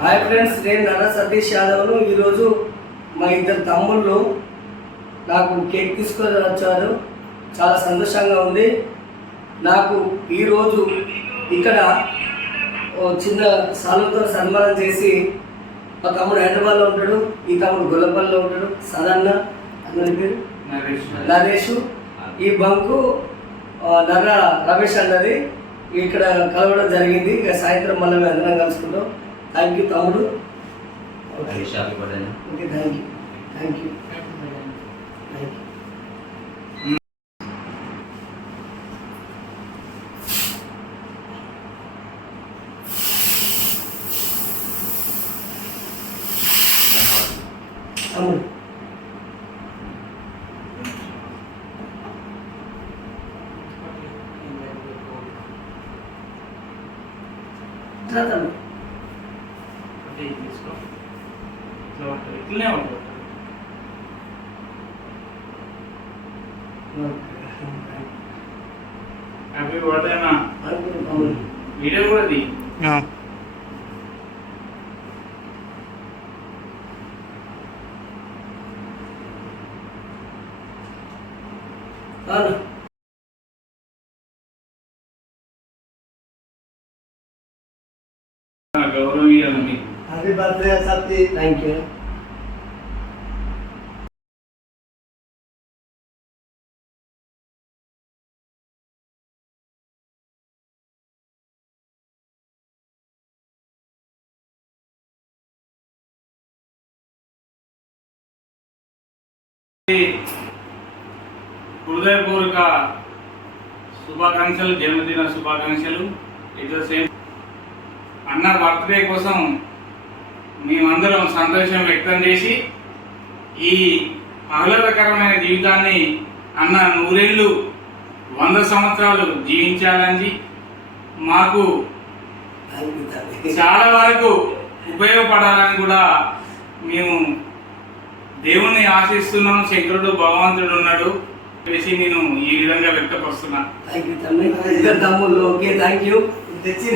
Hi friends నేను నర సతీష్ యాదవ్ను. ఈరోజు మా ఇద్దరు తమ్ముళ్ళు నాకు కేక్ తీసుకొని వచ్చారు చాలా సంతోషంగా ఉంది. నాకు ఈరోజు ఇక్కడ చిన్న సాలుతో సన్మానం చేసి మా తమ్ముడు హైదరాబాద్లో ఉంటాడు. ఈ తమ్ముడు గొల్లపల్లిలో ఉంటాడు. సదన్న అతని పేరు? నరేష్. ఈ బంకు నర్ర రమేష్ అన్నది ఇక్కడ కలవడం జరిగింది. ఇక సాయంత్రం మళ్ళీ అందరం కలుసుకుంటాం. థ్యాంక్ యూ తమ్ముడు ఓకే విషయాలు కూడా okay thank you thank you thank you తమ్ముడు రా తమ్ముడు ఇట్లనే ఉంటుంది. వీడియో కూడా రాను గౌరవీయాలి మీకు happy birthday Satti thank you హృదయపూర్వక శుభాకాంక్షలు జన్మదిన శుభాకాంక్షలు. ఇట్ ద సేమ్ అన్న బర్త్డే కోసం మేమందరం సంతోషం వ్యక్తం చేసి ఈ ఆహ్లాదకరమైన జీవితాన్ని అన్న నూరేళ్ళు వంద సంవత్సరాలు జీవించాలని మాకు చాలా వరకు ఉపయోగపడాలని కూడా మేము దేవుణ్ణి ఆశిస్తున్నాం. శంకరుడు భగవంతుడు ఉన్నాడు తెలిసి నేను ఈ విధంగా వ్యక్తపరుస్తున్నా. థ్యాంక్ యూ తమ్ముళ్ళు. ఓకే థ్యాంక్ యూ తెచ్చి